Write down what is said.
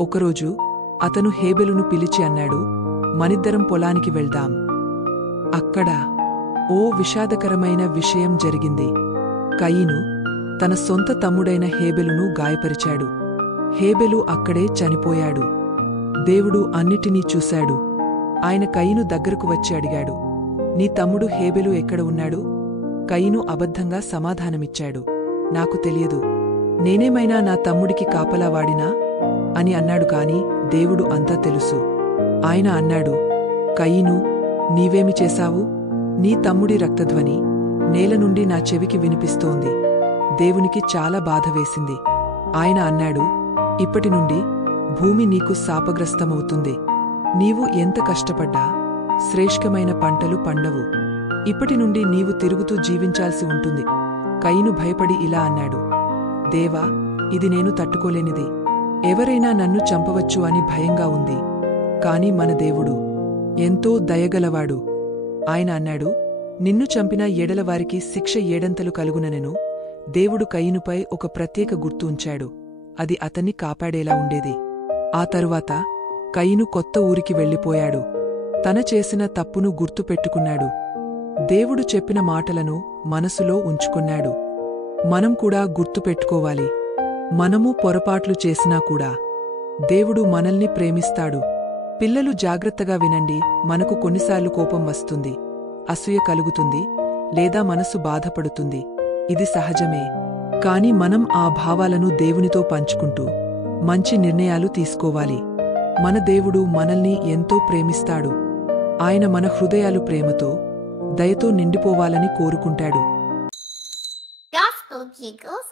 ఒకరోజు అతను హేబెలును పిలిచి అన్నాడు, మనిద్దరం పొలానికి వెళ్దాం. అక్కడ ఓ విషాదకరమైన విషయం జరిగింది. కయీను తన సొంత తమ్ముడైన హేబెలును గాయపరిచాడు. హేబెలు అక్కడే చనిపోయాడు. దేవుడు అన్నిటినీ చూశాడు. ఆయన కయీను దగ్గరకు వచ్చి అడిగాడు, నీ తమ్ముడు హేబెలు ఎక్కడ ఉన్నాడు? కయీను అబద్ధంగా సమాధానమిచ్చాడు, నాకు తెలియదు. నేనేమైనా నా తమ్ముడికి కాపలా వాడినా అని అన్నాడు. కాని దేవుడు అంతా తెలుసు. ఆయన అన్నాడు, కయీను, నీవేమి చేశావు? నీ తమ్ముడి రక్తధ్వని నేల నుండి నా చెవికి వినిపిస్తోంది. దేవునికి చాలా బాధ వేసింది. ఆయన అన్నాడు, ఇప్పటినుండి భూమి నీకు శాపగ్రస్తమవుతుంది. నీవు ఎంత కష్టపడ్డా శ్రేష్ఠమైన పంటలు పండవు. ఇప్పటినుండి నీవు తిరుగుతూ జీవించాల్సి ఉంటుంది. కయీను భయపడి ఇలా అన్నాడు, దేవా, ఇది నేను తట్టుకోలేనిది. ఎవరైనా నన్ను చంపవచ్చు అని భయంగా ఉంది. కాని మన దేవుడు ఎంతో దయగలవాడు. ఆయన అన్నాడు, నిన్ను చంపిన ఎడలవారికి శిక్ష ఏడంతలు కలుగుననెను. దేవుడు కయీనుపై ఒక ప్రత్యేక గుర్తు ఉంచాడు. అది అతన్ని కాపాడేలా ఉండేది. ఆ తరువాత కయీను కొత్త ఊరికి వెళ్ళిపోయాడు. తన చేసిన తప్పును గుర్తుపెట్టుకున్నాడు. దేవుడు చెప్పిన మాటలను మనసులో ఉంచుకున్నాడు. మనం కూడా గుర్తుపెట్టుకోవాలి. మనము పొరపాట్లు చేసినా కూడా దేవుడు మనల్ని ప్రేమిస్తాడు. పిల్లలు జాగ్రత్తగా వినండి. మనకు కొన్నిసార్లు కోపం వస్తుంది, అసూయ కలుగుతుంది, లేదా మనసు బాధపడుతుంది. ఇది సహజమే. కాని మనం ఆ భావాలను దేవునితో పంచుకుంటూ మంచి నిర్ణయాలు తీసుకోవాలి. మన దేవుడు మనల్ని ఎంతో ప్రేమిస్తాడు. ఆయన మన హృదయాలు ప్రేమతో, దయతో నిండిపోవాలని కోరుకుంటాడు. Gospel Jingles